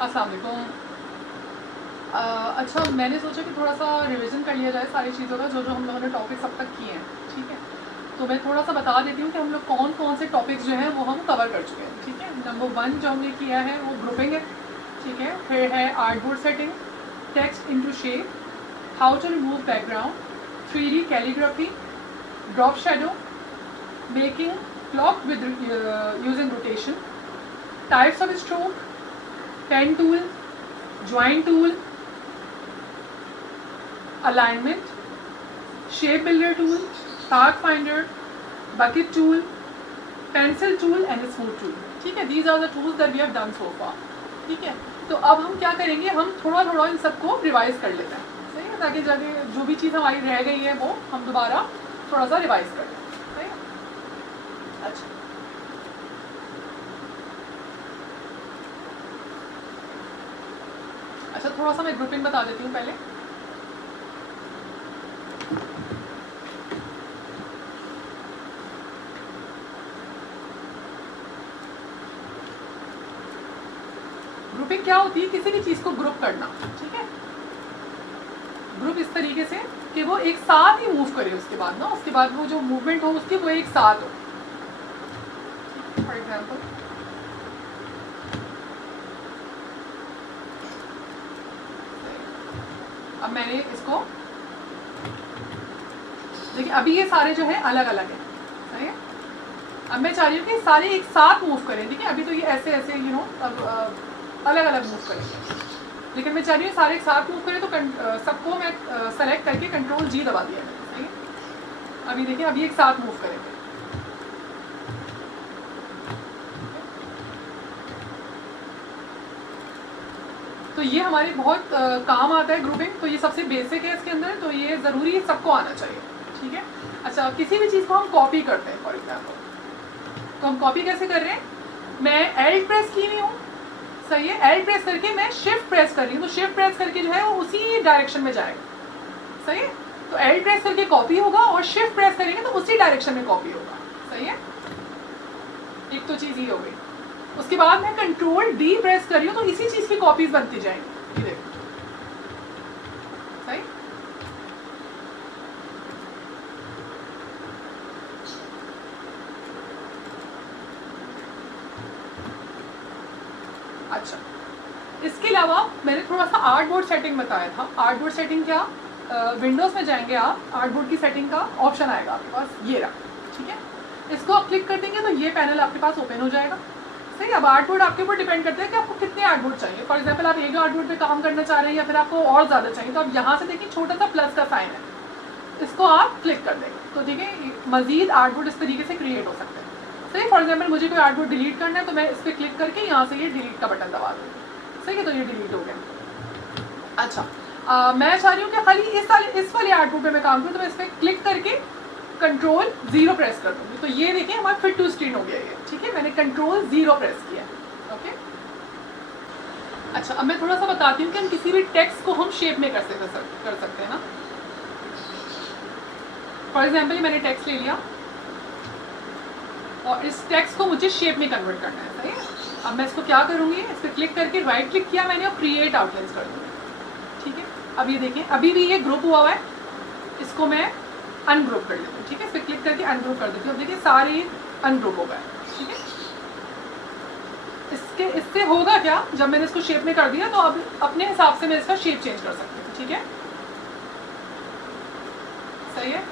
अस्सलाम वालेकुम। अच्छा, मैंने सोचा कि थोड़ा सा रिवीजन कर लिया जाए सारी चीज़ों का, जो जो हम लोगों ने टॉपिक्स अब तक किए हैं। ठीक है, तो मैं थोड़ा सा बता देती हूँ कि हम लोग कौन कौन से टॉपिक्स जो हैं वो हम कवर कर चुके हैं। ठीक है, नंबर 1 जो हमने किया है वो ग्रुपिंग है। ठीक है, फिर है artboard setting, text into shape, how to remove background, 3D calligraphy, drop shadow, making clock with using rotation, types of stroke, pen tool, join tool, alignment, shape builder tool, pathfinder, bucket tool, pencil tool and smooth tool. ठीक है, these are the tools that we have done so far. ठीक है, तो अब हम क्या करेंगे, हम थोड़ा थोड़ा इन सबको रिवाइज कर लेते हैं। सही है, ताकि जाके जो भी चीज़ हमारी रह गई है वो हम दोबारा थोड़ा सा रिवाइज कर लें। सही है, अच्छा अच्छा थोड़ा सा मैं ग्रुपिंग बता देती हूँ पहले। ग्रुपिंग क्या होती है, किसी भी चीज़ को ग्रुप करना। ठीक है, ग्रुप इस तरीके से कि वो एक साथ ही मूव करे, उसके बाद ना उसके बाद वो जो मूवमेंट हो उसकी वो एक साथ हो। फॉर एग्जाम्पल अब मैंने इसको देखिए, अभी ये सारे जो है अलग अलग है। सही है, अब मैं चाह रही हूँ कि सारे एक साथ मूव करें। ठीक है, अभी तो ये ऐसे ऐसे अब अलग अलग मूव करेंगे, लेकिन मैं चाह रही हूँ सारे एक साथ मूव करें। तो सबको मैं सेलेक्ट करके कंट्रोल जी दबा दिया मैंने। सही है, अभी देखिए अभी एक साथ मूव करेंगे। तो ये हमारे बहुत काम आता है ग्रुपिंग। तो ये सबसे बेसिक है इसके अंदर, तो ये ज़रूरी सबको आना चाहिए। ठीक है, अच्छा किसी भी चीज़ को हम कॉपी करते हैं, फॉर एग्जाम्पल तो हम कॉपी कैसे कर रहे हैं, मैं एल्ट प्रेस की हुई हूँ। सही है, एल्ट प्रेस करके मैं शिफ्ट प्रेस कर रही हूँ, तो शिफ्ट प्रेस करके जो है वो उसी डायरेक्शन में जाएगा। सही है, तो एल्ट प्रेस करके कॉपी होगा और शिफ्ट प्रेस करेंगे तो उसी डायरेक्शन में कॉपी होगा। सही है, एक तो चीज़ ये हो गई। उसके बाद मैं कंट्रोल डी प्रेस कर रही हूँ तो इसी चीज़ की कॉपीज बनती जाएंगी। ये देखो, सही। अच्छा, इसके अलावा मैंने थोड़ा सा आर्टबोर्ड सेटिंग बताया था। आर्टबोर्ड सेटिंग क्या, विंडोज़ में जाएंगे आप, आर्टबोर्ड की सेटिंग का ऑप्शन आएगा आपके पास, ये रहा। ठीक है, इसको आप क्लिक कर देंगे तो ये पैनल आपके पास ओपन हो जाएगा। सही, अब आर्टबोर्ड आपके ऊपर डिपेंड करता है कि आपको कितने आर्टबोर्ड चाहिए। फॉर एग्जांपल आप एक आर्टबोर्ड पे काम करना चाह रहे हैं या फिर आपको और ज़्यादा चाहिए, तो आप यहाँ से देखिए छोटा सा प्लस का साइन है, इसको आप क्लिक कर देंगे तो देखिए मजीद आर्टबोर्ड इस तरीके से क्रिएट हो सकते हैं। सही, फॉर एग्जाम्पल मुझे कोई आर्टबोर्ड डिलीट करना है तो मैं इस पर क्लिक करके यहाँ से ये डिलीट का बटन दबा दूँगी। सही है, तो ये डिलीट हो गया। अच्छा, मैं चाह रही हूँ कि खाली इस वाले आर्टबोर्ड पे मैं काम करूँ, तो मैं इस पर क्लिक करके कंट्रोल 0 प्रेस कर दूँगी। तो ये देखिए हमारा फिट टू स्क्रीन हो गया ये। ठीक है, मैंने कंट्रोल 0 प्रेस किया। ओके, अच्छा अब मैं थोड़ा सा बताती हूँ कि हम किसी भी टेक्स्ट को हम शेप में कर सकते हैं ना। फॉर एग्जाम्पल मैंने टेक्स्ट ले लिया और इस टेक्स्ट को मुझे शेप में कन्वर्ट करना है। सही है, अब मैं इसको क्या करूँगी, इस पर क्लिक करके राइट क्लिक किया मैंने और क्रिएट आउटलाइंस कर दूँगी। ठीक है, अब ये देखिए अभी भी ये ग्रुप हुआ है, इसको मैं अनग्रुप कर लेती हूँ। ठीक है, इस पर क्लिक करके अनग्रुप कर देती हूँ। अब देखिए सारे अनग्रुप हो गए। ठीक है, इससे होगा क्या, जब मैंने इसको शेप में कर दिया तो अब अपने हिसाब से मैं इसका शेप चेंज कर सकती हूँ। ठीक है, सही है।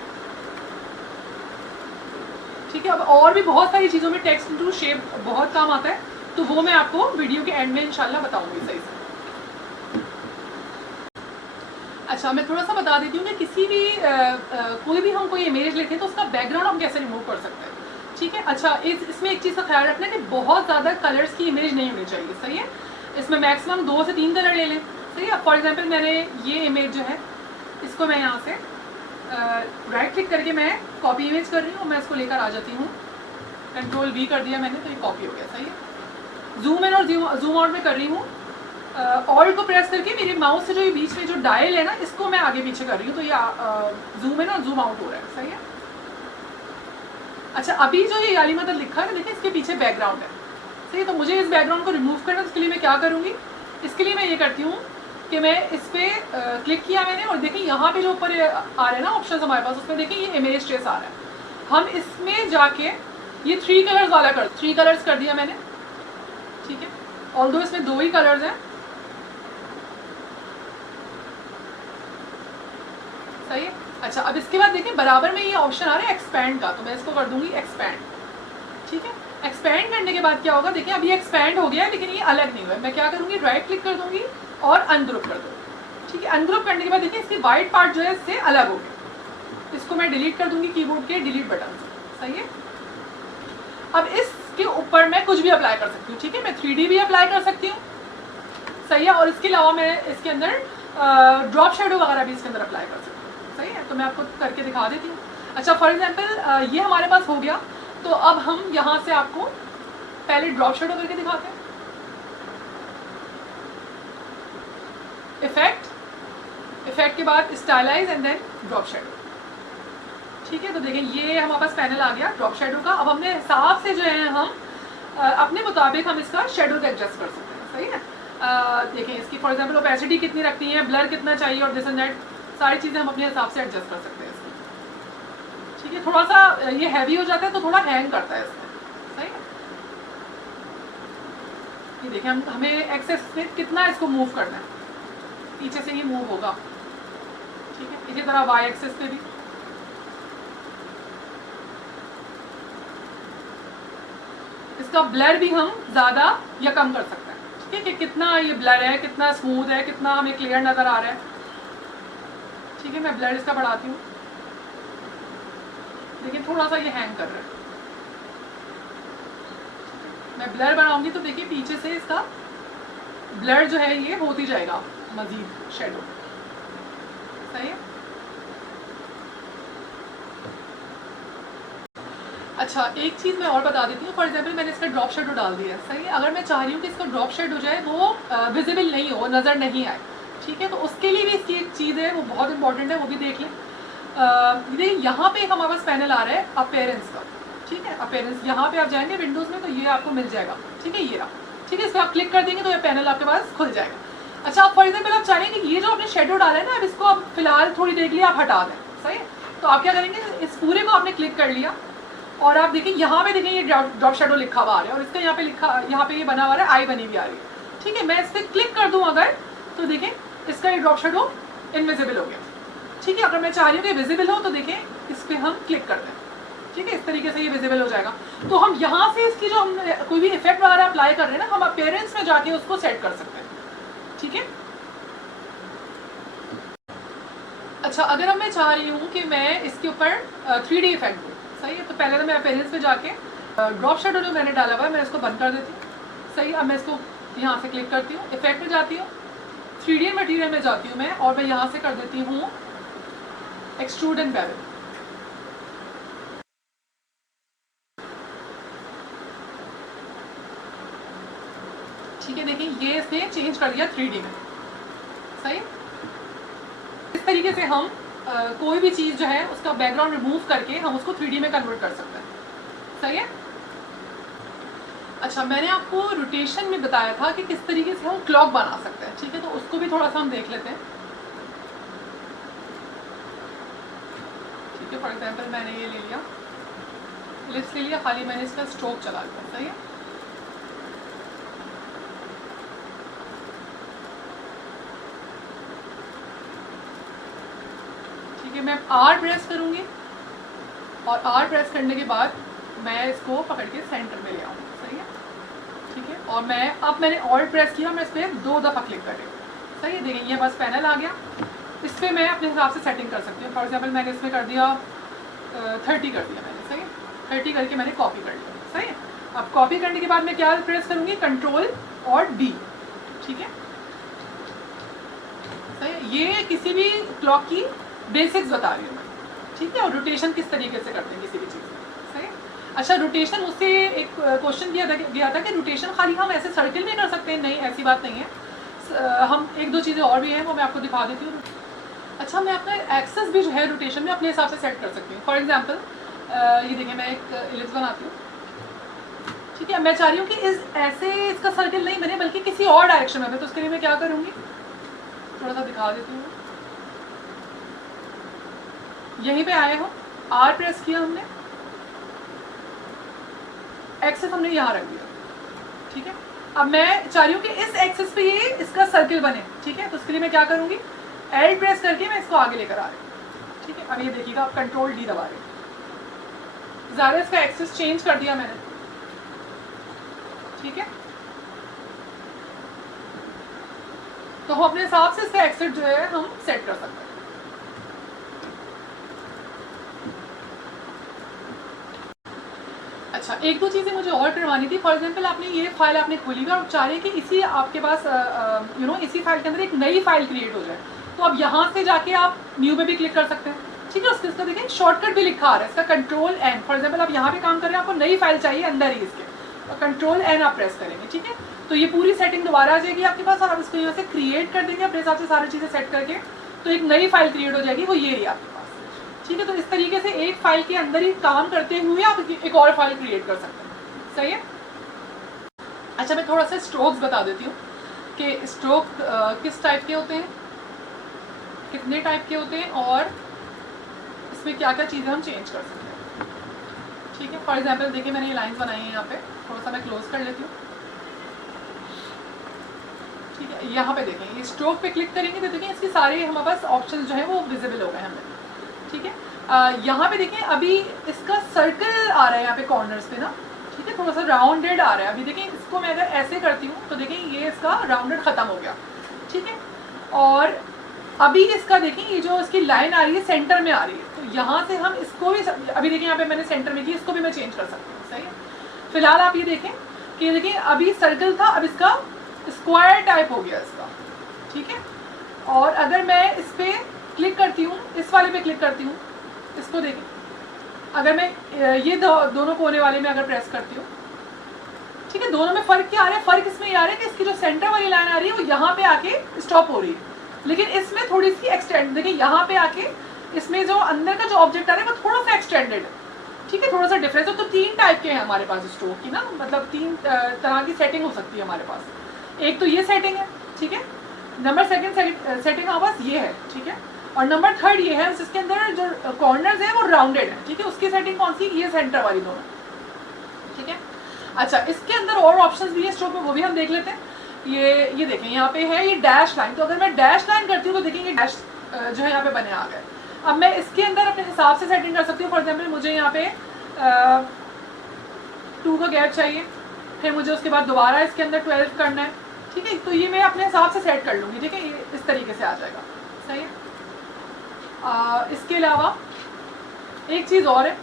ठीक है, अब और भी बहुत सारी चीज़ों में टेक्स्ट टू शेप बहुत काम आता है, तो वो मैं आपको वीडियो के एंड में इंशाल्लाह बताऊंगी सही से। अच्छा, मैं थोड़ा सा बता देती हूँ कि किसी भी कोई भी हम कोई इमेज लेते हैं तो उसका बैकग्राउंड हम कैसे रिमूव कर सकते हैं। ठीक है, अच्छा इसमें एक चीज़ का ख्याल रखना है कि बहुत ज़्यादा कलर्स की इमेज नहीं होनी चाहिए। सही है, इसमें मैक्सिमम 2 से 3 कलर ले लें। सही है, फॉर एग्जांपल मैंने ये इमेज जो है इसको मैं यहाँ से राइट क्लिक करके मैं कॉपी इमेज कर रही हूँ, मैं इसको लेकर आ जाती हूँ, कंट्रोल V कर दिया मैंने तो ये कॉपी हो गया। सही है, जूम इन और जूम आउट में कर रही हूँ, ऑल्ट को प्रेस करके मेरे माउस से जो ये बीच में जो डायल है ना इसको मैं आगे पीछे कर रही हूँ, तो ये जूम इन और जूम आउट हो रहा है। सही है, अच्छा अभी जो ये याली मदद लिखा है देखिए इसके पीछे बैकग्राउंड है। सही है, तो मुझे इस बैकग्राउंड को रिमूव करना है, उसके लिए मैं क्या करूँगी, इसके लिए मैं ये करती हूँ कि मैं इस पर क्लिक किया मैंने, और देखिए यहाँ पे जो ऊपर आ रहे हैं ना ऑप्शन हमारे पास, उसमें देखिए ये इमेज ट्रेस आ रहा है। हम इसमें जाके ये 3 कलर्स वाला 3 कलर्स कर दिया मैंने, ठीक है। ऑल्दो इसमें 2 ही कलर्स हैं, सही है। अच्छा, अब इसके बाद देखिए बराबर में ये ऑप्शन आ रहा है एक्सपैंड का, तो मैं इसको कर दूंगी एक्सपैंड, ठीक है। एक्सपैंड करने के बाद क्या होगा, देखिए अभी एक्सपैंड हो गया है लेकिन ये अलग नहीं हुआ है। मैं क्या करूँगी, राइट क्लिक कर दूंगी और अनग्रुप कर दूँगी, ठीक है। अनग्रुप करने के बाद देखिए इसकी वाइट पार्ट जो है इससे अलग हो गया। इसको मैं डिलीट कर दूंगी कीबोर्ड के डिलीट बटन से, सही है। अब इसके ऊपर मैं कुछ भी अप्लाई कर सकती हूँ, ठीक है। मैं 3D भी अप्लाई कर सकती हूँ, सही है। और इसके अलावा मैं इसके अंदर ड्रॉप शेडो वगैरह भी इसके अंदर अप्लाई कर सकती हूँ, सही है। तो मैं आपको करके दिखा देती हूँ। अच्छा, फॉर एग्जाम्पल ये हमारे पास हो गया, तो अब हम यहाँ से आपको पहले ड्रॉप शेडो करके दिखाते हैं। इफेक्ट के बाद stylise and then drop shadow, ठीक है। तो देखिए ये हमारे पास पैनल आ गया ड्रॉप शेडो का। अब अपने हिसाब से जो है हम अपने मुताबिक हम इसका शेडो को एडजस्ट कर सकते हैं, सही है। देखिए इसकी फॉर एग्जांपल ओपेसिटी कितनी रखनी है, ब्लर कितना चाहिए और दिस एंड दैट, सारी चीज़ें हम अपने हिसाब से एडजस्ट कर सकते हैं इसकी, ठीक है। थोड़ा सा ये हैवी हो जाता है तो थोड़ा हैंग करता है इसमें, सही है। ये देखिए हमें एक्सेस में कितना इसको मूव करना है, पीछे से ये मूव होगा, ठीक है। इसी तरह वाई एक्सेस पे भी इसका ब्लर भी हम ज़्यादा या कम कर सकते हैं, ठीक है। कि कितना ये ब्लर है, कितना स्मूथ है, कितना हमें क्लियर नज़र आ रहा है, ठीक है। मैं ब्लर इसका बढ़ाती हूँ, देखिए थोड़ा सा ये हैंग कर रहा है। मैं ब्लर बनाऊंगी तो देखिए पीछे से इसका ब्लर जो है ये होती जाएगा मजीद शेडो, सही है। अच्छा, एक चीज़ मैं और बता देती हूँ। फॉर एग्जांपल मैंने इसका ड्रॉप शेडो डाल दिया है, सही है। अगर मैं चाह रही हूँ कि इसका ड्रॉप शेड हो जाए, वो विजिबल नहीं हो, नज़र नहीं आए, ठीक है, तो उसके लिए भी इसकी एक चीज़ है, वो बहुत इंपॉर्टेंट है, वो भी देख लें। देखिए यहाँ पे हमारे पास पैनल आ रहा है अपेयरेंस का, ठीक है। अपेयरेंस यहाँ पे आप जाएंगे विंडोज़ में तो ये आपको मिल जाएगा, ठीक है, ये रहा, ठीक है। इस पर आप क्लिक कर देंगे तो ये पैनल आपके पास खुल जाएगा। अच्छा, आप फॉर एग्जाम्पल आप चाहेंगे कि ये जो आपने शेडो डाला है ना, अब इसको आप फिलहाल थोड़ी देर के लिए आप हटा दें, सही है। तो आप क्या करेंगे, इस पूरे को आपने क्लिक कर लिया और आप देखिए यहाँ पे देखिए ये ड्रॉप शेडो लिखा हुआ आ रहा है और इसका यहाँ पे यहाँ पे ये बना हुआ है, आई बनी हुई आ रही है, ठीक है। मैं इस पर क्लिक कर दूँ अगर, तो देखिए इसका ये ड्रॉप शेडो इनविजिबल हो गया, ठीक है। अगर मैं चाह रही हूँ कि विजिबल हो तो देखिए इस पर हम क्लिक कर दें, ठीक है, इस तरीके से ये विजिबल हो जाएगा। तो हम यहाँ से इसकी जो हम कोई भी इफेक्ट वगैरह अप्लाई कर रहे हैं ना, हम अपीयरेंस में जाके उसको सेट कर सकते हैं, ठीक है। अच्छा, अगर अब मैं चाह रही हूँ कि मैं इसके ऊपर 3D इफेक्ट दूँ, सही है, तो पहले तो मैं अपीयरेंस पे जाके ड्रॉप शेडो जो मैंने डाला हुआ है मैं इसको बंद कर देती हूँ, सही। अब मैं इसको यहाँ से क्लिक करती हूँ, इफेक्ट में जाती हूँ, 3D मटेरियल में जाती हूँ मैं, और मैं यहाँ से कर देती हूँ एक्सट्रूड एंड बेवल, ठीक है। देखिए ये इसने चेंज कर दिया 3D में, सही। इस तरीके से हम कोई भी चीज़ जो है उसका बैकग्राउंड रिमूव करके हम उसको 3D में कन्वर्ट कर सकते हैं, सही है। अच्छा, मैंने आपको रोटेशन में बताया था कि किस तरीके से हम क्लॉक बना सकते हैं, ठीक है, तो उसको भी थोड़ा सा हम देख लेते हैं, ठीक है। फॉर एग्जांपल मैंने ये ले लिया, लिप्स ले लिया, खाली मैंने इसका स्ट्रोक चला दिया, सही है। मैं R प्रेस करूंगी और R प्रेस करने के बाद मैं इसको पकड़ के सेंटर में ले आऊँगी, सही है, ठीक है। और मैंने ऑल्ट प्रेस किया, मैं इस पर 2 दफ़ा क्लिक कर रही हूँ, सही है। देखिए ये बस पैनल आ गया, इस पर मैं अपने हिसाब से सेटिंग कर सकती हूँ। फॉर एग्जांपल मैंने इसमें कर दिया 30 कर दिया मैंने, सही है, 30 करके मैंने कॉपी कर लिया, सही है। अब कॉपी करने के बाद मैं क्या प्रेस करूँगी, कंट्रोल और D, ठीक है, सही है। ये किसी भी क्लॉक की बेसिक्स बता रही हूँ मैं, ठीक है। और रोटेशन किस तरीके से करते हैं किसी भी चीज़ में, सही। अच्छा, रोटेशन उससे एक क्वेश्चन गया था कि रोटेशन खाली हम ऐसे सर्किल में कर सकते हैं, नहीं, ऐसी बात नहीं है। हम 1-2 चीज़ें और भी हैं वो मैं आपको दिखा देती हूँ। अच्छा, मैं अपना एक्सेस भी जो है रोटेशन में अपने हिसाब से सेट कर सकती हूँ। फॉर एग्जाम्पल ये देखिए मैं एक इलिप्स बनाती हूँ, ठीक है। मैं चाह रही हूँ कि इस ऐसे इसका सर्किल नहीं बने बल्कि किसी और डायरेक्शन में बने, तो उसके लिए मैं क्या करूँगी, थोड़ा सा दिखा देती हूँ। यहीं पे आए हो, आर प्रेस किया हमने, एक्सेस हमने यहाँ रख दिया, ठीक है। अब मैं चाह रही हूँ कि इस एक्सेस पे ये इसका सर्किल बने, ठीक है। तो उसके लिए मैं क्या करूँगी, एल प्रेस करके मैं इसको आगे लेकर आ रही हूँ, ठीक है। अब ये देखिएगा, आप कंट्रोल डी दबा रहे हैं, ज़्यादा इसका एक्सेस चेंज कर दिया मैंने, ठीक है। तो हम अपने हिसाब से इसका एक्सेस जो है हम सेट कर सकते हैं। अच्छा, एक दो चीज़ें मुझे और करवानी थी। फॉर एग्जांपल आपने ये फाइल आपने खोली हुई और चाह रहे हैं कि इसी आपके पास इसी फाइल के अंदर एक नई फाइल क्रिएट हो जाए, तो अब यहाँ से जाके आप न्यू पे भी क्लिक कर सकते हैं, ठीक है। उसका देखिए शॉर्टकट भी लिखा आ रहा है इसका, कंट्रोल एन। फॉर एग्जाम्पल आप यहाँ पे काम कर रहे हैं, आपको नई फाइल चाहिए अंदर ही इसके, और कंट्रोल एन आप प्रेस करेंगे, ठीक है। तो ये पूरी सेटिंग दोबारा आ जाएगी आपके पास, और आप इसको यहाँ से क्रिएट कर देंगे अपने हिसाब से सारी चीज़ें सेट करके, तो एक नई फाइल क्रिएट हो जाएगी, वो ये रही आपके पास, ठीक है। तो इस तरीके से एक फाइल के अंदर ही काम करते हुए आप एक और फाइल क्रिएट कर सकते हैं, सही है। अच्छा, मैं थोड़ा सा स्ट्रोक्स बता देती हूँ कि स्ट्रोक किस टाइप के होते हैं, कितने टाइप के होते हैं, और इसमें क्या क्या चीज़ें हम चेंज कर सकते हैं, ठीक है। फॉर एग्जाम्पल देखिए, मैंने ये लाइन्स बनाई हैं यहाँ पे, थोड़ा सा मैं क्लोज कर लेती हूँ, ठीक है। यहाँ पे देखें, ये स्ट्रोक पे क्लिक करेंगे तो देखिए इसकी सारे हमारे पास ऑप्शन जो है वो विजिबल हो गए हमें, ठीक है। यहाँ पे देखें, अभी इसका सर्कल आ रहा है यहाँ पे कॉर्नर्स पे ना, ठीक है, थोड़ा सा राउंडेड आ रहा है। अभी देखिए इसको मैं अगर ऐसे करती हूँ तो देखिए ये इसका राउंडेड ख़त्म हो गया, ठीक है। और अभी इसका देखिए, ये जो इसकी लाइन आ रही है सेंटर में आ रही है, तो यहाँ से हम इसको भी, अभी देखिए यहाँ पे मैंने सेंटर में की, इसको भी मैं चेंज कर सकती हूँ, सही है। फिलहाल आप ये देखें कि देखिए अभी सर्कल था, अब इसका स्क्वायर टाइप हो गया इसका, ठीक है। और अगर मैं इस पर क्लिक करती हूँ, इस वाले पे क्लिक करती हूँ, इसको देखें, अगर मैं ये दोनों कोने वाले में अगर प्रेस करती हूँ, ठीक है, दोनों में फ़र्क क्या आ रहा है, फ़र्क इसमें ये आ रहा है कि इसकी जो सेंटर वाली लाइन आ रही है वो यहाँ पे आके स्टॉप हो रही है, लेकिन इसमें थोड़ी सी एक्सटेंड, देखिए यहाँ पे आके इसमें जो अंदर का जो ऑब्जेक्ट आ रहा है वो थोड़ा सा एक्सटेंडेड है, ठीक है, थोड़ा सा डिफरेंस है। तो तीन टाइप के हैं हमारे पास स्ट्रोक की ना, मतलब तीन तरह की सेटिंग हो सकती है हमारे पास। एक तो ये सेटिंग है, ठीक है, नंबर सेटिंग हमारे पास ये है, ठीक है, और नंबर थर्ड ये है जिसके अंदर जो कॉर्नर्स है वो राउंडेड है, ठीक है। उसकी सेटिंग कौन सी, ये सेंटर वाली दोनों, ठीक है। अच्छा, इसके अंदर और ऑप्शंस भी है स्ट्रोक में, वो भी हम देख लेते हैं। ये देखें, यहाँ पे है ये डैश लाइन, तो अगर मैं डैश लाइन करती हूँ तो देखेंगे डैश जो है यहाँ पे बने आ गए। अब मैं इसके अंदर अपने हिसाब से सेटिंग कर सकती हूँ। फॉर एग्जाम्पल मुझे यहाँ पे 2 का गैप चाहिए, फिर मुझे उसके बाद दोबारा इसके अंदर 12 करना है, ठीक है। तो ये मैं अपने हिसाब से सेट कर लूँगी, ठीक है, ये इस तरीके से आ जाएगा, सही है। इसके अलावा एक चीज़ और है,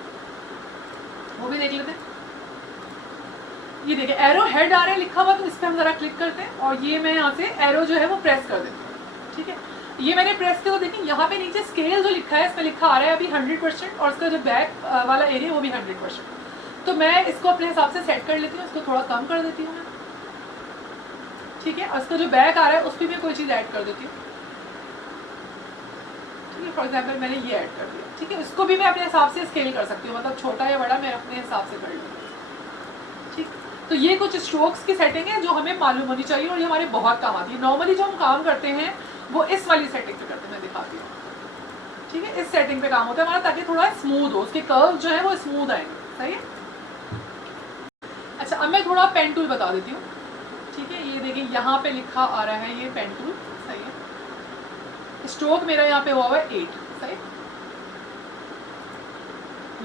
वो भी देख लेते हैं। ये देखिए एरो हेड आ रहा है लिखा हुआ, तो इस पर हम ज़रा क्लिक करते हैं, और ये मैं यहाँ से एरो जो है वो प्रेस कर देती हूँ, ठीक है। ये मैंने प्रेस किया तो देखिए यहाँ पे नीचे स्केल जो लिखा है, इसमें लिखा आ रहा है अभी 100%, और इसका जो बैक वाला एरिया वो भी 100%। तो मैं इसको अपने हिसाब से सेट कर लेती हूँ, इसको थोड़ा कम कर देती हूँ मैं, ठीक है। और इसका जो बैक आ रहा है उस पर भी कोई चीज़ ऐड कर देती हूँ, ठीक है। फॉर एग्जाम्पल मैंने ये ऐड कर दिया, ठीक है। इसको भी मैं अपने हिसाब से स्केल कर सकती हूँ, मतलब छोटा या बड़ा मैं अपने हिसाब से कर लूँगी, ठीक। तो ये कुछ स्ट्रोक्स की सेटिंग है जो हमें मालूम होनी चाहिए, और ये हमारे बहुत काम आती है। नॉर्मली जो हम काम करते हैं वो इस वाली सेटिंग पे करते हैं, मैं दिखाती हूँ, ठीक है। इस सेटिंग पे काम होता है हमारा, ताकि थोड़ा स्मूथ हो, उसके कर्व जो है वो स्मूथ आएंगे, सही है। अच्छा, अब मैं थोड़ा पेन टूल बता देती हूँ, ठीक है। ये देखिए यहाँ पे लिखा आ रहा है ये पेन टूल, सही है। स्ट्रोक मेरा यहाँ पे हुआ हुआ है 8, सही।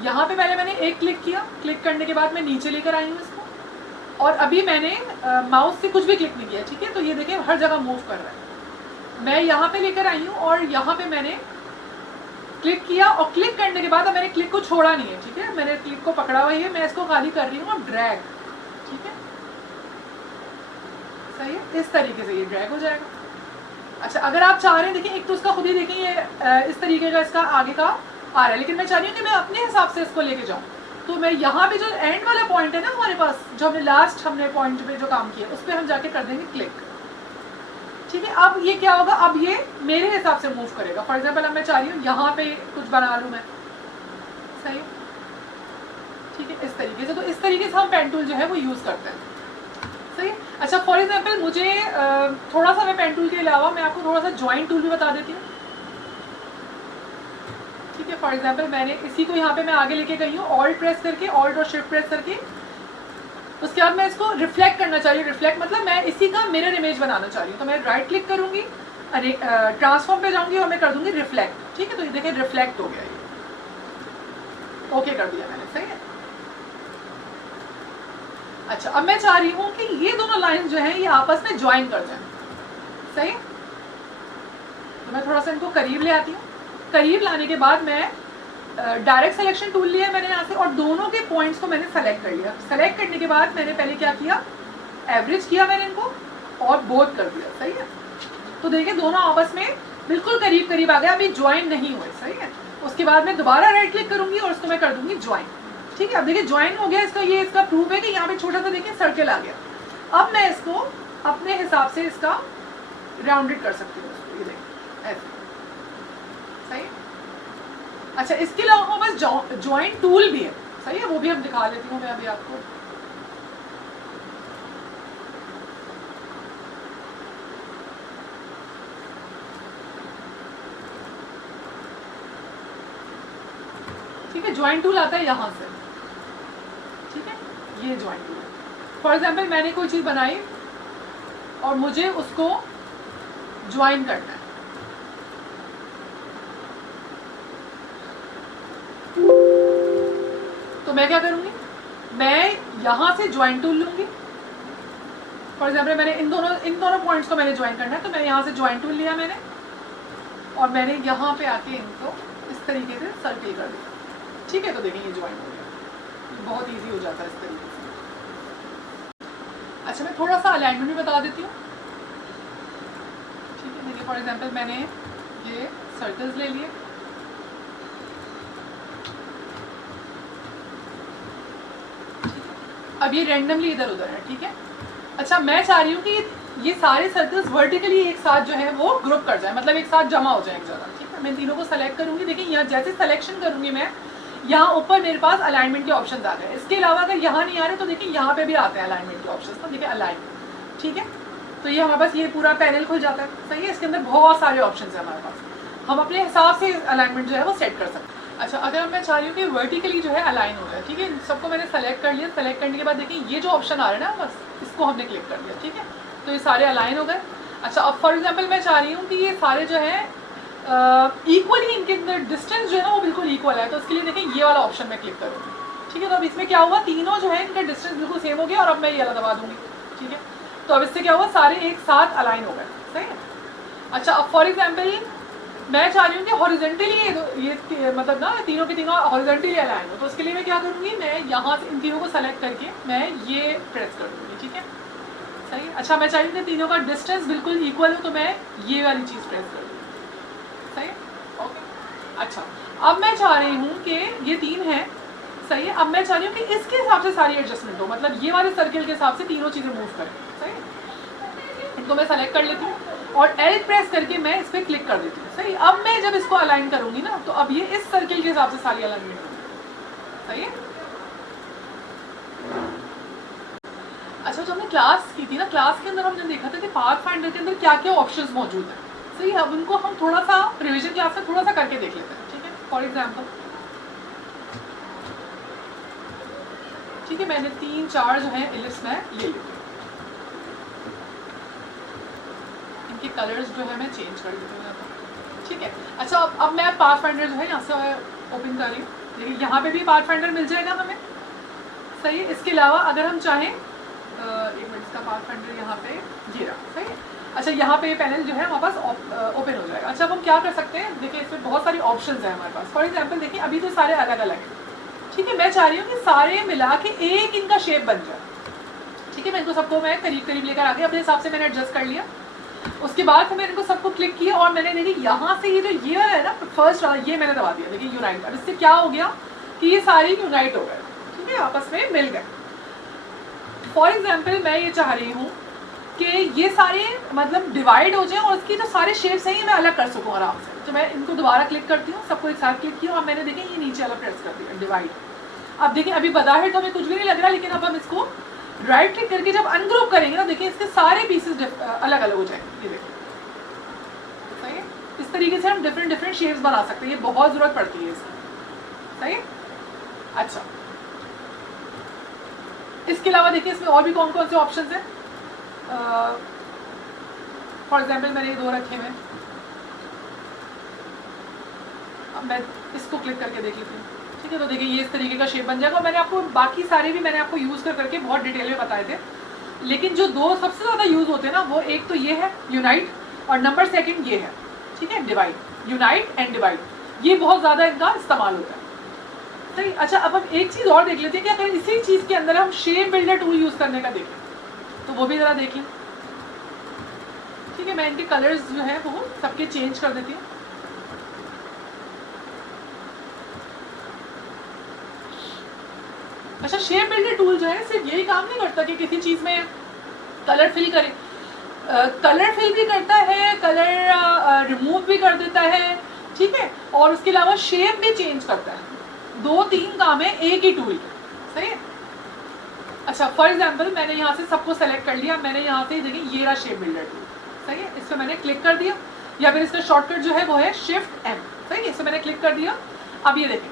यहाँ पे पहले मैंने एक क्लिक किया, क्लिक करने के बाद मैं नीचे लेकर आई हूँ इसको, और अभी मैंने माउस से कुछ भी क्लिक नहीं किया, ठीक है। तो ये देखिए हर जगह मूव कर रहा है। मैं यहाँ पे लेकर आई हूँ, और यहाँ पे मैंने क्लिक किया, और क्लिक करने के बाद अब मैंने क्लिक को छोड़ा नहीं है, ठीक है। मैंने क्लिक को पकड़ा हुआ है, मैं इसको खाली कर रही हूँ और ड्रैग, ठीक है, सही है। इस तरीके से ये ड्रैग हो जाएगा। अच्छा, अगर आप चाह रहे हैं, देखिए एक तो उसका खुद ही देखिए ये इस तरीके का इसका आगे का आ रहा है, लेकिन मैं चाह रही हूँ कि मैं अपने हिसाब से इसको लेके जाऊँ। तो मैं यहाँ पे जो एंड वाला पॉइंट है ना हमारे पास, जो हमने लास्ट पॉइंट पे जो काम किया, उस पर हम जाके कर देंगे क्लिक, ठीक है। अब ये क्या होगा, अब ये मेरे हिसाब से मूव करेगा। फॉर एग्जाम्पल अब मैं चाह रही हूँ यहाँ पे कुछ बना लूँ मैं, सही, ठीक है, इस तरीके से। तो इस तरीके से हम पेन टूल जो है वो यूज़ करते हैं, सही है। अच्छा, फॉर एग्जाम्पल मुझे थोड़ा सा मैं पेन टूल के अलावा मैं आपको थोड़ा सा ज्वाइंट टूल भी बता देती हूँ, ठीक है। फॉर एग्जाम्पल मैंने इसी को यहाँ पे मैं आगे लेके गई हूँ, ऑल्ट प्रेस करके, ऑल्ट और शिफ्ट प्रेस करके, उसके बाद मैं इसको रिफ्लेक्ट करना चाह रही हूँ। रिफ्लेक्ट मतलब मैं इसी का मिरर इमेज बनाना चाह रही हूँ, तो मैं राइट क्लिक करूँगी, अरे ट्रांसफॉर्म पे जाऊँगी और मैं कर दूँगी रिफ्लेक्ट, ठीक है। तो ये देखिए रिफ्लेक्ट हो गया, ये ओके कर दिया मैंने, सही है। अच्छा, अब मैं चाह रही हूँ कि ये दोनों लाइन जो है ये आपस में ज्वाइन कर जाए, सही। तो मैं थोड़ा सा इनको करीब ले आती हूँ। करीब लाने के बाद मैं डायरेक्ट सिलेक्शन टूल लिया मैंने यहाँ से और दोनों के पॉइंट्स को मैंने सेलेक्ट कर लिया। सेलेक्ट करने के बाद मैंने पहले क्या किया, एवरेज किया मैंने इनको और बोथ कर दिया, सही है। तो देखिए दोनों आपस में बिल्कुल करीब करीब आ गए, अभी ज्वाइन नहीं हुए, सही है। उसके बाद मैं दोबारा राइट क्लिक करूंगी और उसको मैं कर दूंगी ज्वाइन, ठीक है। अब देखिए ज्वाइन हो गया, इसका ये इसका प्रूफ है कि यहाँ पे छोटा सा देखिए सर्कल आ गया। अब मैं इसको अपने हिसाब से इसका राउंडेड कर सकती हूँ, ये देखिए ऐसे, सही है। अच्छा, इसके अलावा बस ज्वाइन टूल भी है, सही है, वो भी हम दिखा लेती हूँ मैं अभी आपको। ठीक है, ज्वाइन टूल आता है यहाँ से, ठीक है, ये ज्वाइन टूल है। फॉर एग्जाम्पल मैंने कोई चीज़ बनाई और मुझे उसको ज्वाइन करना है, तो मैं क्या करूँगी, मैं यहाँ से ज्वाइन टूल लूँगी। फॉर एग्जाम्पल मैंने इन दोनों पॉइंट्स को मैंने ज्वाइन करना है, तो मैंने यहाँ से ज्वाइन टूल लिया मैंने और मैंने यहाँ पे आके इनको इस तरीके से सर्कल कर दिया, ठीक है। तो देखिए ये ज्वाइन हो गया, बहुत इजी हो जाता है इस तरीके से। अच्छा, मैं थोड़ा सा अलाइनमेंट भी बता देती हूँ, ठीक है। देखिए फॉर एग्जाम्पल मैंने ये सर्कल्स ले लिए, अब ये रैंडमली इधर उधर है, ठीक है। अच्छा, मैं चाह रही हूँ कि ये सारे सर्कल्स वर्टिकली एक साथ जो है वो ग्रुप कर जाए, मतलब एक साथ जमा हो जाए एक जगह, ठीक है। मैं तीनों को सेलेक्ट करूँगी, देखिए यहाँ जैसे सिलेक्शन करूँगी मैं, यहाँ ऊपर मेरे पास अलाइनमेंट के ऑप्शन आ गए। इसके अलावा अगर यहाँ नहीं आ रहे तो देखिए यहाँ पे भी आते हैं अलाइनमेंट के ऑप्शन, तो देखिए अलाइन, ठीक है। तो ये हमारे पास ये पूरा पैनल खुल जाता है, सही है। इसके अंदर बहुत सारे ऑप्शन है हमारे पास, हम अपने हिसाब से अलाइनमेंट जो है वो सेट कर सकते हैं। अच्छा, अगर मैं चाह रही हूँ कि वर्टिकली जो है अलाइन हो जाए, ठीक है, सबको मैंने सेलेक्ट कर लिया। सेलेक्ट करने के बाद देखिए ये जो ऑप्शन आ रहा है ना, बस इसको हमने क्लिक कर दिया, ठीक है। तो ये सारे अलाइन हो गए। अच्छा, अब फॉर एग्जाम्पल मैं चाह रही हूँ कि ये सारे जो है इक्वली इनके अंदर डिस्टेंस जो है ना वो बिल्कुल इक्वल है, तो इसके लिए देखिए ये वाला ऑप्शन मैं क्लिक करूँगी, ठीक है। तो अब इसमें क्या हुआ, तीनों जो है इनका डिस्टेंस बिल्कुल सेम हो गया और अब मैं ये वाला दबा दूंगी, ठीक है। तो अब इससे क्या हुआ, सारे एक साथ अलाइन हो गए, सही है। अच्छा, अब फॉर एग्जाम्पल मैं चाह रही हूँ कि हॉरिजेंटली ये मतलब ना तीनों के तीनों हॉरिजेंटली अलाइन हो, तो उसके लिए मैं क्या करूँगी, मैं यहाँ से इन तीनों को सेलेक्ट करके मैं ये प्रेस कर दूँगी, ठीक है, सही है। अच्छा, मैं चाह रही हूँ कि तीनों का डिस्टेंस बिल्कुल इक्वल हो, तो मैं ये वाली चीज़ प्रेस कर दूँगी, सही है, ओके। अच्छा, अब मैं चाह रही हूँ कि ये तीन है, सही है। अब मैं चाह रही हूँ कि इसके हिसाब से सारी एडजस्टमेंट हो, मतलब ये वाले सर्किल के हिसाब से तीनों चीज़ें मूव करें, सही है। इनको मैं सेलेक्ट कर लेती हूँ और L प्रेस करके मैं इस पर क्लिक कर देती हूँ, सही। अब मैं जब इसको अलाइन करूँगी ना, तो अब ये इस सर्किल के हिसाब से सारी अलाइनमेंट होगी, सही है। अच्छा, जो हमने क्लास की थी ना, क्लास के अंदर हमने देखा था कि पाथ फाइंडर के अंदर क्या क्या ऑप्शंस मौजूद हैं, सही है। अब उनको हम थोड़ा सा रिविजन क्लास में थोड़ा सा करके देख लेते हैं, ठीक है। फॉर एग्जाम्पल, ठीक है, मैंने 3-4 जो है इलिप्स में ले ली, इनके कलर्स जो है मैं चेंज कर देती हूँ, ठीक है। अच्छा, अब मैं पाथ फाइंडर जो है यहाँ से ओपन कर रही हूँ, देखिए यहाँ पे भी पाथ फाइंडर मिल जाएगा हमें, सही है। इसके अलावा अगर हम चाहें, एक मिनट, इसका पाथ फाइंडर यहाँ पे ये रहा, सही है। अच्छा, यहाँ पे पैनल जो है हमारे पास ओपन हो जाएगा। अच्छा, अब हम क्या कर सकते हैं, देखिए इसमें बहुत सारी ऑप्शंस हैं हमारे पास। फॉर एग्जांपल देखिए अभी तो सारे अलग अलग हैं, ठीक है। मैं चाह रही हूँ कि सारे मिला के एक इनका शेप बन जाए, ठीक है। मैं इनको सबको मैं करीब करीब लेकर आ गई, अपने हिसाब से मैंने एडजस्ट कर लिया। उसके बाद फिर मैंने इनको सबको क्लिक किया और मैंने देखिए यहाँ से ये जो ये है ना फर्स्ट वाला, ये मैंने दबा दिया, देखिए यूनाइट। अब इससे क्या हो गया कि ये सारे यूनाइट हो गए, ठीक है, आपस में मिल गए। फॉर एग्जाम्पल मैं ये चाह रही हूँ कि ये सारे मतलब डिवाइड हो जाए और इसकी जो सारे शेप्स हैं ये मैं अलग कर सकूँ आराम से। तो मैं इनको दोबारा क्लिक करती हूँ, सबको एक साथ क्लिक किया और मैंने देखिए ये नीचे वाला प्रेस कर दिया, डिवाइड। अब देखिए अभी बाहर तो हमें कुछ भी नहीं लग रहा, लेकिन अब हम इसको राइट क्लिक करके जब अनग्रुप करेंगे ना, देखिए इसके सारे पीसेस अलग अलग हो जाएंगे। ये देखिए सही है। इस तरीके से हम डिफरेंट डिफरेंट शेप्स बना सकते हैं, ये बहुत जरूरत पड़ती है इसकी। सही है। अच्छा, इसके अलावा देखिए इसमें और भी कौन कौन से ऑप्शन है। फॉर एग्जाम्पल मैंने ये दो रखे हुए, अब मैं इसको क्लिक करके देख लेती हूँ। ठीक है, तो देखिए ये इस तरीके का शेप बन जाएगा। मैंने आपको बाकी सारे भी मैंने आपको यूज़ करके बहुत डिटेल में बताए थे, लेकिन जो दो सबसे ज़्यादा यूज़ होते हैं ना, वो एक तो ये है यूनाइट, और नंबर सेकंड ये है, ठीक है, डिवाइड। यूनाइट एंड डिवाइड, ये बहुत ज़्यादा इनका इस्तेमाल होता है। सही। अच्छा, अब हम एक चीज़ और देख लेते हैं कि अगर इसी चीज़ के अंदर हम शेप बिल्डर टूल यूज़ करने का देखें, तो वो भी ज़रा देख लें। ठीक है, मैं इनके कलर्स जो है वो सबके चेंज कर देती हूँ। अच्छा, शेप बिल्डर टूल जो है सिर्फ यही काम नहीं करता कि किसी चीज़ में कलर फिल करे, कलर फिल भी करता है, कलर रिमूव भी कर देता है, ठीक है, और उसके अलावा शेप भी चेंज करता है। 2-3 काम है एक ही टूल के। सही है। अच्छा, फॉर एग्जाम्पल मैंने यहाँ से सबको सेलेक्ट कर लिया, मैंने यहाँ से देखिए ये रहा शेप बिल्डर टूल। सही है, इस पर मैंने क्लिक कर दिया, या फिर इसका शॉर्टकट जो है वो है शिफ्ट M। सही है, इस पर मैंने क्लिक कर दिया। अब ये देखें,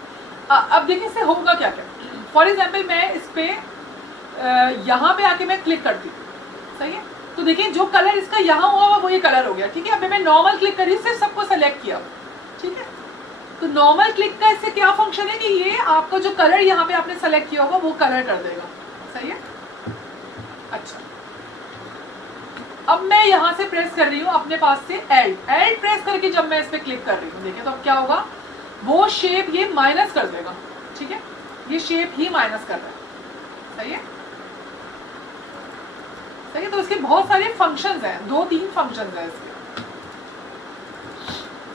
अब देखिए इससे होगा क्या क्या। फॉर एग्जाम्पल मैं इस पर यहाँ पे आके मैं क्लिक करती हूँ। सही है, तो देखिए जो कलर इसका यहाँ हुआ वो ये कलर हो गया। ठीक है, अब मैं नॉर्मल क्लिक करी, सिर्फ सबको सेलेक्ट किया। ठीक है, तो नॉर्मल क्लिक का इससे क्या फंक्शन है कि ये आपका जो कलर यहाँ पे आपने सेलेक्ट किया होगा वो कलर कर देगा। सही है। अच्छा, अब मैं यहाँ से प्रेस कर रही हूँ अपने पास से एल्ट प्रेस करके जब मैं इस पर क्लिक कर रही हूँ, देखिए तो अब क्या होगा, वो शेप ये माइनस कर देगा। ठीक है, ये शेप ही माइनस कर रहा है। सही है। सही है, तो इसके बहुत सारे फंक्शंस हैं, 2-3 फंक्शंस हैं इसके।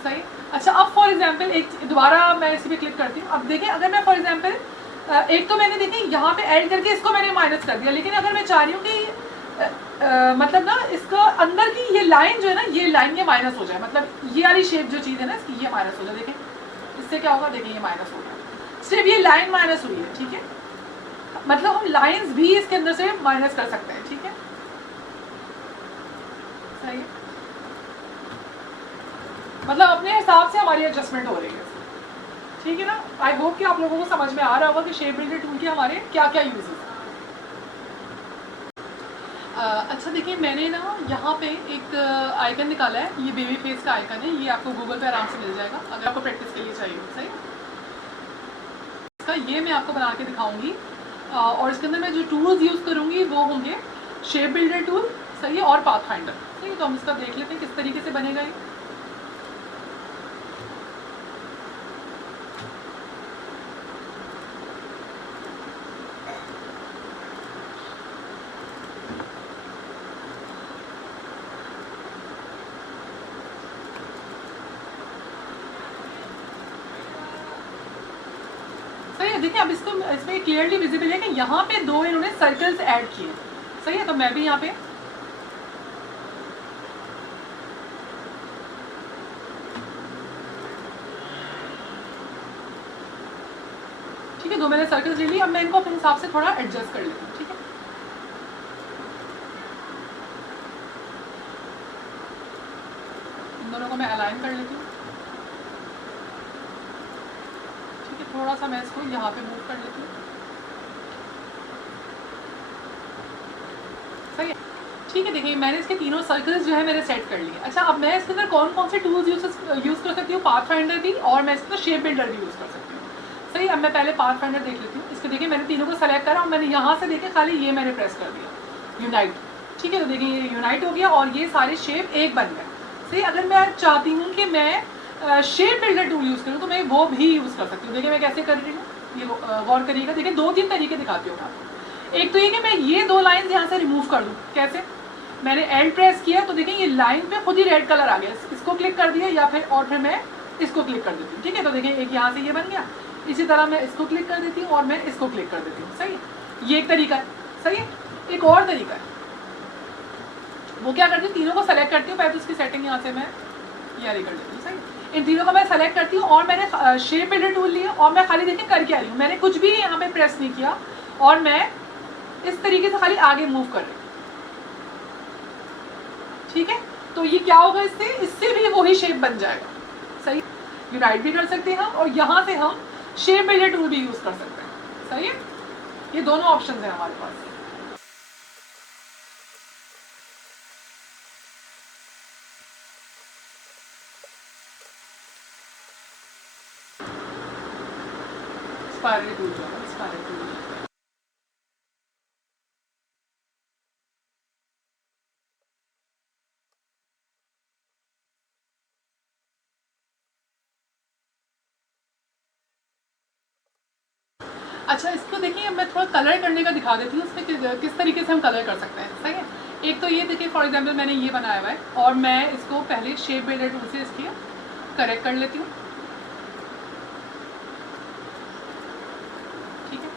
सही। अच्छा, अब फॉर एग्जांपल एक दोबारा मैं इसी पे क्लिक करती हूँ। अब देखिए अगर मैं फॉर एग्जांपल एक तो मैंने देखिए यहाँ पे ऐड करके इसको मैंने माइनस कर दिया, लेकिन अगर मैं चाह रही हूँ कि मतलब ना इसका अंदर की ये लाइन जो है ना, ये लाइन ये माइनस हो जाए, मतलब ये वाली शेप जो चीज़ है ना इसकी ये माइनस हो जाए। देखें इससे क्या होगा, देखिए ये माइनस हो गया, सिर्फ ये लाइन माइनस हुई है। ठीक है, मतलब हम लाइंस भी इसके अंदर से माइनस कर सकते हैं। ठीक है, सही है, मतलब अपने हिसाब से हमारी एडजस्टमेंट हो रही है। ठीक है ना, आई होप कि आप लोगों को समझ में आ रहा होगा कि शेप बिल्डर टूल के हमारे क्या क्या यूजेस हैं। अच्छा देखिए, मैंने ना यहाँ पे एक आइकन निकाला है, ये बेबी फेस का आइकन है, ये आपको गूगल पे आराम से मिल जाएगा अगर आपको प्रैक्टिस के लिए चाहिए। सही, इसका ये मैं आपको बना के दिखाऊंगी, और इसके अंदर मैं जो टूल्स यूज़ करूँगी वो होंगे शेप बिल्डर टूल। सही है, और पाथ फाइंडर। ठीक है, तो हम इसका देख लेते हैं किस तरीके से बनेगा ये। देखिए अब इसको इसमें क्लियरली विजिबल है कि यहाँ पे 2 इन्होंने सर्कल्स ऐड किए। सही है, तो मैं भी यहाँ पे ठीक है 2 मैंने सर्कल्स ले ली। अब मैं इनको अपने हिसाब से थोड़ा एडजस्ट कर लेती हूँ। ठीक है, इन दोनों को मैं अलाइन कर लेती हूँ। थोड़ा सा मैं इसको यहाँ पे मूव कर लेती हूँ। सही है। ठीक है, देखिए मैंने इसके तीनों सर्कल्स जो है मैंने सेट कर लिए। अच्छा, अब मैं इसके अंदर कौन कौन से टूल्स यूज़ कर सकती हूँ, पाथ फाइंडर भी, और मैं इसके अंदर शेप बिल्डर भी यूज़ कर सकती हूँ। सही, अब मैं पहले पाथ फाइंडर देख लेती हूँ। इसको देखिए मैंने तीनों को सेलेक्ट करा और मैंने यहाँ से देखिए खाली ये मैंने प्रेस कर दिया यूनाइट। ठीक है, तो देखिए ये यूनाइट हो गया और ये सारे शेप एक बन गए। सही, अगर मैं चाहती हूँ कि मैं शेप बिल्डर टूल यूज़ करूँ तो मैं वो भी यूज़ कर सकती हूँ। देखिए मैं कैसे कर रही हूँ, ये गौर करिएगा। देखिए 2-3 तरीके दिखाती हूँ मैं आपको। एक तो ये कि मैं ये 2 लाइन्स यहाँ से रिमूव कर दूँ। कैसे, मैंने एल प्रेस किया तो देखिए ये लाइन पे खुद ही रेड कलर आ गया, इसको क्लिक कर दिया, या फिर और फिर मैं इसको क्लिक कर देती हूँ। ठीक है, तो देखिए एक यहाँ से ये बन गया, इसी तरह मैं इसको क्लिक कर देती हूँ और मैं इसको क्लिक कर देती हूँ। सही, ये एक तरीका है। सही है, एक और तरीका है, वो क्या करती हूँ, तीनों को सेलेक्ट करती हूँ। पहले तो इसकी सेटिंग यहाँ से मैं ये वाली कर लेती हूँ। सही, इन तीनों को मैं सेलेक्ट करती हूँ और मैंने शेप बिल्डर टूल लिया और मैं खाली देखिए कर क्या रही हूँ, मैंने कुछ भी यहाँ पे प्रेस नहीं किया और मैं इस तरीके से खाली आगे मूव कर रही हूँ। ठीक है, तो ये क्या होगा, इससे भी वही शेप बन जाएगा। सही, ये राइट भी कर सकते हैं हम और यहाँ से हम शेप बिल्डर टूल भी यूज कर सकते हैं। सही है, ये दोनों ऑप्शन है हमारे पास। स्पाइरल टूल जो है, स्पाइरल टूल अच्छा, इसको देखिए मैं थोड़ा कलर करने का दिखा देती हूँ, उसमें किस तरीके से हम कलर कर सकते हैं। सही है, एक तो ये देखिए फॉर एग्जांपल मैंने ये बनाया हुआ है और मैं इसको पहले शेप बिल्डर टूल से इसकी करेक्ट कर लेती हूँ। ठीक है,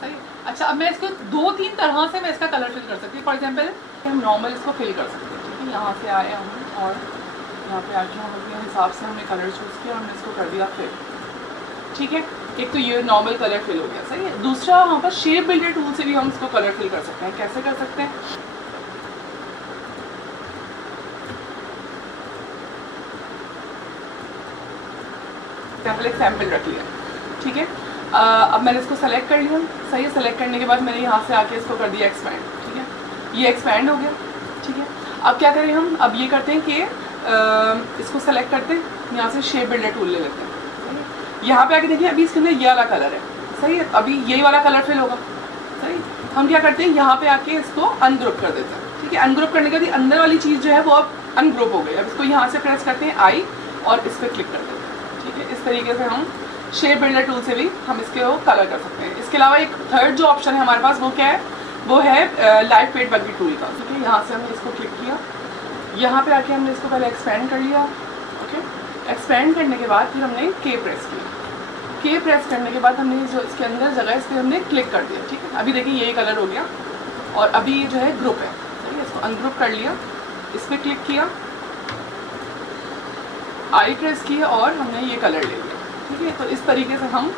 सही। अच्छा, अब मैं इसको 2-3 तरह से मैं इसका कलर फिल कर सकती हूँ। फॉर एग्जाम्पल हम नॉर्मल इसको फिल कर सकते हैं। ठीक है, यहाँ से आए हम और यहाँ पे आके हम अपने हिसाब से हमने कलर चूज़ किया और हमने इसको कर दिया फिल। ठीक है, एक तो ये नॉर्मल कलर फिल हो गया। सही है, दूसरा वहाँ पर शेप बिल्डर टूल से भी हम इसको कलर फिल कर सकते हैं। कैसे कर सकते हैं, एक सैम्पल रख लिया। ठीक है, अब मैंने इसको सेलेक्ट कर लिया। सही है, सेलेक्ट करने के बाद मैंने यहाँ से आके इसको कर दिया एक्सपैंड। ठीक है, ये एक्सपैंड हो गया। ठीक है, अब क्या करें हम, अब ये करते हैं कि इसको सेलेक्ट करते हैं, यहाँ से शेप बिल्डर टूल ले लेते हैं। यहाँ पे आके देखिए अभी इसके अंदर ये वाला कलर है। सही है, अभी यही वाला कलर फिल होगा। सही, हम क्या करते हैं, यहाँ पे आके इसको अनग्रुप कर देते हैं। ठीक है, अनग्रुप करने के बाद अंदर वाली चीज़ जो है वो अब अनग्रुप हो गई। अब इसको यहाँ से प्रेस करते हैं आई और इस पर क्लिक कर देते हैं। ठीक है, इस तरीके से हम शेप बिल्डर टूल से भी हम इसके वो कलर कर सकते हैं। इसके अलावा एक थर्ड जो ऑप्शन है हमारे पास वो क्या है, वो है लाइट पेंट बग्गी टूल का। ठीक है, यहाँ से हमने इसको क्लिक किया, यहाँ पे आके हमने इसको पहले एक्सपेंड कर लिया। ओके, एक्सपेंड करने के बाद फिर हमने के प्रेस किया। के प्रेस करने के बाद हमने जो इसके अंदर जगह इस पर हमने क्लिक कर दिया। ठीक है, अभी देखिए यही कलर हो गया और अभी ये जो है ग्रुप है। ठीक है, इसको अनग्रुप कर लिया, इस पर क्लिक किया, आई प्रेस किया और हमने ये कलर ले लिया। ठीक है, तो इस तरीके से हम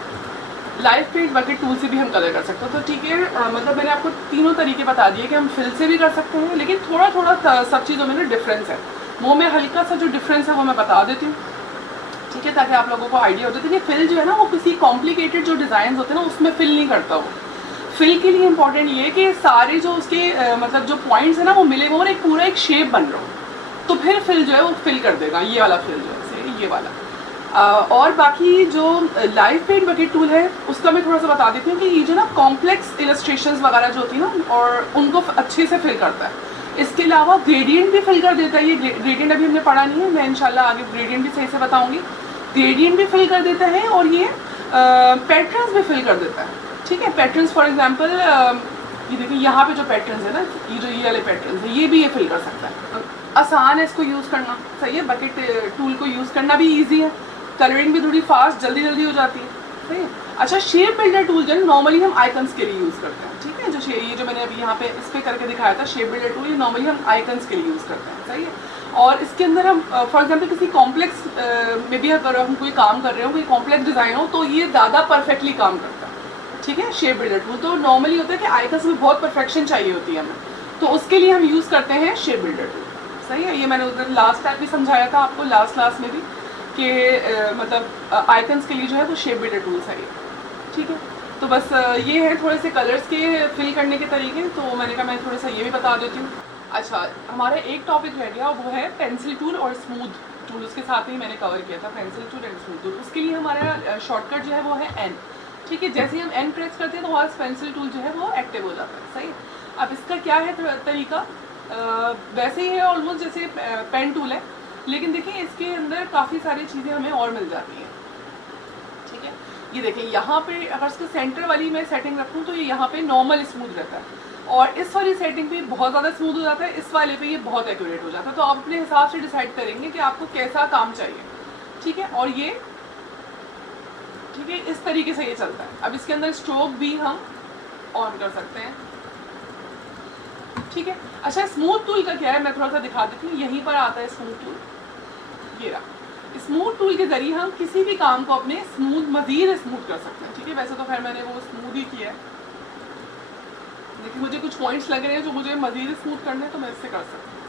लाइट पेंट बकेट टूल से भी हम कलर कर सकते हैं। तो ठीक है, मतलब मैंने आपको तीनों तरीके बता दिए कि हम फिल से भी कर सकते हैं, लेकिन थोड़ा थोड़ा सब चीज़ों में ना डिफरेंस है। वो मैं हल्का सा जो डिफरेंस है वो मैं बता देती हूँ। ठीक है, ताकि आप लोगों को आइडिया हो जाए कि फिल जो है ना वो किसी कॉम्प्लिकेटेड जो डिज़ाइन होते हैं ना उसमें फिल नहीं करता। वो फिल के लिए इंपॉर्टेंट ये है कि सारे जो उसके मतलब जो पॉइंट्स है ना वो मिले हुए और एक पूरा एक शेप बन रहा हो, तो फिर फिल जो है वो फिल कर देगा। ये वाला फिल जो है ये वाला। और बाकी जो लाइव पेंट बकेट टूल है उसका मैं थोड़ा सा बता देती हूँ कि ये जो ना कॉम्प्लेक्स इलस्ट्रेशंस वगैरह जो होती है ना और उनको अच्छे से फिल करता है। इसके अलावा ग्रेडियंट भी फिल कर देता है। ये ग्रेडियंट अभी हमने पढ़ा नहीं है, मैं इंशाल्लाह आगे ग्रेडियंट भी सही से बताऊंगी। ग्रेडियंट भी फिल कर देता है और ये पैटर्न्स भी फिल कर देता है। ठीक है, पैटर्न्स फॉर एग्जांपल ये देखिए यहाँ पे जो पैटर्न्स है ना, ये वाले पैटर्न्स है, ये भी ये फिल कर सकता है। आसान है इसको यूज़ करना। सही है, बकेट टूल को यूज़ करना भी ईजी है, कलरिंग भी थोड़ी फास्ट जल्दी जल्दी हो जाती है। सही है। अच्छा, शेप बिल्डर टूल जो है नॉर्मली हम आइकन्स के लिए यूज़ करते हैं। ठीक है, ये जो मैंने अभी यहाँ पे इस पर करके दिखाया था शेप बिल्डर टूल, ये नॉर्मली हम आइकन्स के लिए यूज़ करते हैं। सही है, और इसके अंदर हम फॉर एग्जांपल किसी कॉम्प्लेक्स में भी अगर हम कोई काम कर रहे हो, कोई कॉम्प्लेक्स डिज़ाइन हो, तो ये ज़्यादा परफेक्टली काम करता है। ठीक है, शेप बिल्डर टूल तो नॉर्मली होता है कि आइकन्स में बहुत परफेक्शन चाहिए होती है हमें, तो उसके लिए हम यूज़ करते हैं शेप बिल्डर टूल। सही है, ये मैंने उधर लास्ट टाइम भी समझाया था आपको, लास्ट क्लास में भी, कि मतलब आइकन्स के लिए जो है वो शेप बिल्डर टूल सही है। ठीक है, तो बस ये है थोड़े से कलर्स के फिल करने के तरीके, तो मैंने कहा मैं थोड़ा सा ये भी बता देती हूँ। अच्छा, हमारा एक टॉपिक रह गया, वो है पेंसिल टूल और स्मूथ टूल। उसके साथ ही मैंने कवर किया था pencil tool and smooth tool. उसके लिए हमारा शॉर्टकट जो है वो है एन। ठीक है, जैसे ही हम एन प्रेस करते हैं तो हमारा पेंसिल टूल जो है वो एक्टिव हो जाता है। सही, अब इसका क्या है तरीका, वैसे ही है ऑलमोस्ट जैसे पेन टूल है, लेकिन देखिए इसके अंदर काफ़ी सारी चीज़ें हमें और मिल जाती हैं। ठीक है, ये देखिए यहाँ पे अगर इसको सेंटर वाली मैं सेटिंग रखूँ तो ये यहाँ पे नॉर्मल स्मूथ रहता है, और इस वाली सेटिंग पे बहुत ज़्यादा स्मूथ हो जाता है, इस वाले पे ये बहुत एक्यूरेट हो जाता है। तो आप अपने हिसाब से डिसाइड करेंगे कि आपको कैसा काम चाहिए। ठीक है, और ये ठीक है इस तरीके से ये चलता है। अब इसके अंदर स्ट्रोक भी हम ऑन कर सकते हैं। ठीक है, अच्छा स्मूथ टूल का क्या है मैं थोड़ा सा दिखा देती हूँ। यहीं पर आता है स्मूथ टूल। ये रहा। स्मूथ टूल के जरिए हम किसी भी काम को अपने मजीद स्मूथ कर सकते हैं, ठीक है। वैसे तो खैर मैंने वो स्मूथ ही किया है, लेकिन मुझे कुछ पॉइंट्स लग रहे हैं जो मुझे मजीद स्मूथ करने हैं, तो मैं इससे कर सकती हूँ,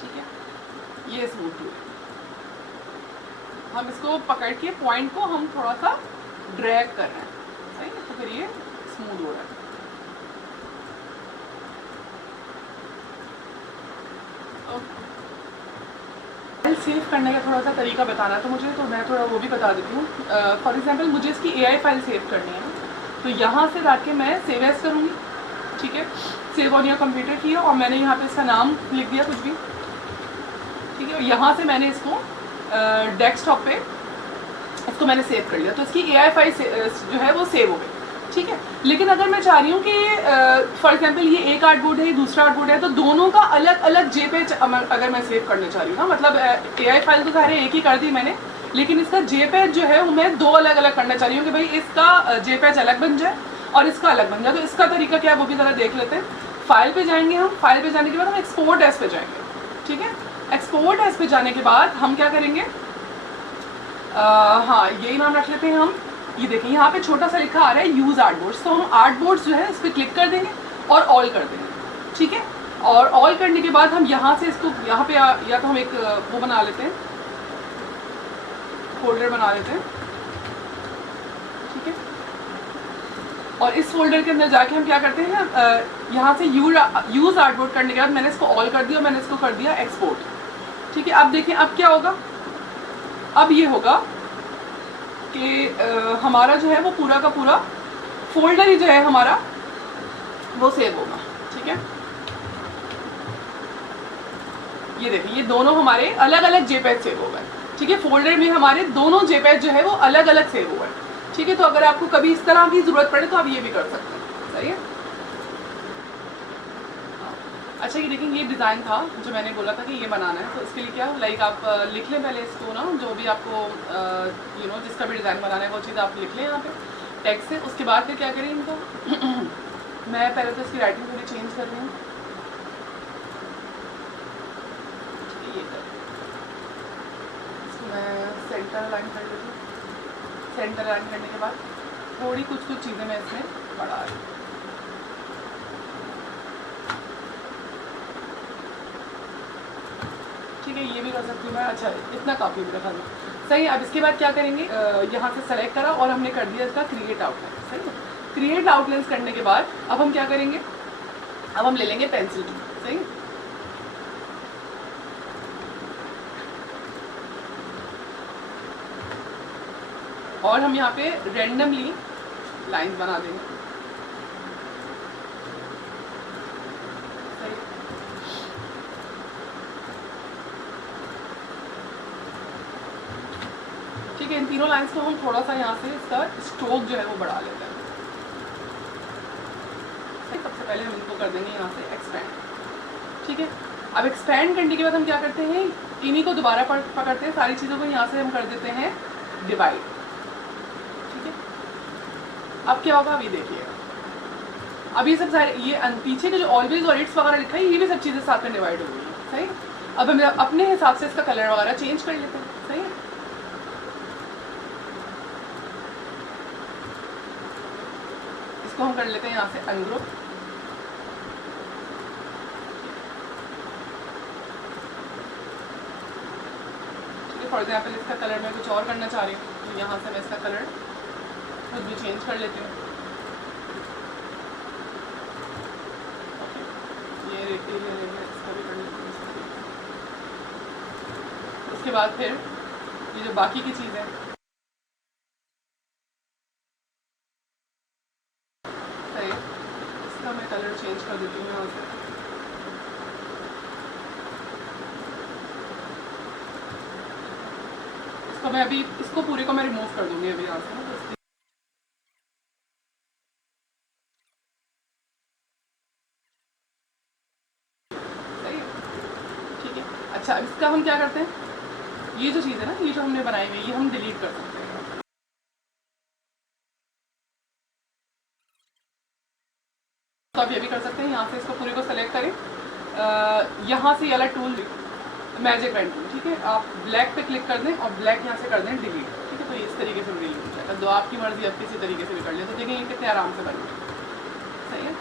ठीक है। ये स्मूथ टूल है, हम इसको पकड़ के पॉइंट को हम थोड़ा सा ड्रैग कर रहे हैं, सही है, तो फिर ये स्मूथ हो रहा है। फाइल सेव करने का थोड़ा सा तरीका बताना तो मुझे, तो मैं थोड़ा वो भी बता देती हूँ। फॉर एग्जांपल मुझे इसकी AI फाइल सेव करनी है, तो यहाँ से जाके मैं सेव एज करूँगी, ठीक है। सेव ऑन योर कंप्यूटर किया और मैंने यहाँ पे इसका नाम लिख दिया कुछ भी, ठीक है। और यहाँ से मैंने इसको डेस्कटॉप पे इसको मैंने सेव कर लिया, तो इसकी AI फाइल जो है वो सेव हो गई, ठीक है। लेकिन अगर मैं चाह रही हूँ कि फॉर एग्जांपल ये एक आर्टबोर्ड है, ये दूसरा आर्टबोर्ड है, तो दोनों का अलग अलग JPEG अगर मैं सेव करना चाह रही हूँ ना, मतलब AI फाइल तो सारे एक ही कर दी मैंने, लेकिन इसका JPEG जो है वो मैं दो अलग अलग करना चाह रही हूँ कि भाई इसका JPEG अलग बन जाए और इसका अलग बन जाए। तो इसका तरीका क्या है वो भी ज़रा देख लेते हैं। फाइल पे जाएंगे हम, फाइल पे जाने के बाद हम एक्सपोर्ट एज पे जाएंगे, ठीक है। एक्सपोर्ट एज पे जाने के बाद हम क्या करेंगे, हाँ यही नाम रख लेते हैं हम। ये देखिए यहाँ पे छोटा सा लिखा आ रहा है यूज आर्टबोर्ड्स, तो हम आर्टबोर्ड्स जो है इस पर क्लिक कर देंगे और ऑल कर देंगे, ठीक है। और ऑल करने के बाद हम यहाँ से इसको यहाँ पे या तो हम एक वो बना लेते हैं, फोल्डर बना लेते हैं, ठीक है। और इस फोल्डर के अंदर जाके हम क्या करते हैं, यहाँ से यूज आर्टबोर्ड करने के बाद मैंने इसको ऑल कर दिया और मैंने इसको कर दिया एक्सपोर्ट, ठीक है। अब देखिए अब क्या होगा, अब ये होगा कि हमारा जो है वो पूरा का पूरा फोल्डर ही जो है हमारा वो सेव होगा, ठीक है। ये देखिए ये दोनों हमारे अलग अलग JPEG सेव हो गए, ठीक है। फोल्डर में हमारे दोनों JPEG जो है वो अलग अलग सेव हो गए, ठीक है। तो अगर आपको कभी इस तरह की जरूरत पड़े तो आप ये भी कर सकते हैं, सही है। अच्छा ये देखिए ये डिज़ाइन था जो मैंने बोला था कि ये बनाना है, तो इसके लिए क्या लाइक आप लिख लें पहले इसको ना, जो भी आपको जिसका भी डिज़ाइन बनाना है वो चीज़ आप लिख लें यहाँ पे टेक्स्ट से। उसके बाद फिर क्या करें इनको मैं पहले तो इसकी राइटिंग थोड़ी चेंज कर रही हूँ, ये कर इसको मैं सेंटर लाइन कर लेती हूँ। सेंटर लाइन करने के बाद थोड़ी कुछ चीज़ें मैं इसमें बढ़ा रही हूँ, ठीक है। ये भी कर सकती हूँ मैं, अच्छा इतना काफ़ी भी रखा सही है। अब इसके बाद क्या करेंगे, यहाँ से सेलेक्ट करा और हमने कर दिया इसका क्रिएट आउटलाइन, सही है। क्रिएट आउटलाइंस करने के बाद अब हम क्या करेंगे, अब हम ले लेंगे पेंसिल टूल, सही है। और हम यहाँ पे रेंडमली लाइंस बना देंगे, ठीक है। इन तीनों लाइंस को हम थोड़ा सा यहाँ से इसका स्ट्रोक जो है वो बढ़ा लेते हैं। सबसे पहले हम इनको कर देंगे यहाँ से एक्सपेंड, ठीक है। अब एक्सपेंड करने के बाद हम क्या करते हैं, इन्हीं को दोबारा पकड़ते हैं, सारी चीज़ों को यहाँ से हम कर देते हैं डिवाइड, ठीक है। अब क्या होगा, अभी देखिए अब ये सब सारे ये पीछे के जो ऑलवेज और इट्स वगैरह लिखा है ये भी सब चीज़ें साथ में डिवाइड हो गई है, सही। अब हम अपने हिसाब से इसका कलर वगैरह चेंज कर लेते हैं, सही है। इसको हम कर लेते हैं यहाँ से अनग्रुप, ठीक है। फॉर एग्जाम्पल इसका कलर मैं कुछ और करना चाह रही हूँ, तो यहाँ से मैं इसका कलर खुद भी चेंज कर लेती हूँ, ये रेक्टेरियल लेंगे, इसका भी कर लेते हैं। उसके बाद फिर ये जो बाकी की चीज़ें सही, इसका मैं कलर चेंज कर देती हूँ यहाँ से। इसको मैं अभी इसको पूरे को मैं रिमूव कर दूंगी अभी यहाँ से, सही है, ठीक है। अच्छा अब इसका हम क्या करते हैं, ये जो चीज़ है ना, ये जो हमने बनाई हुई है ये हम डिलीट कर सकते हैं। तो आप ये भी कर सकते हैं, यहाँ से इसको पूरे को सेलेक्ट करें, यहाँ से ये वाला टूल मैजिक पेन टूल, ठीक है। आप ब्लैक पे क्लिक कर दें और ब्लैक यहाँ से कर दें डिलीट, ठीक है। तो इस तरीके से डिलीट हो जाएगा। तो आपकी मर्जी आप किसी तरीके से भी कर लें। तो देखें ये कितने आराम से बन गए, सही है।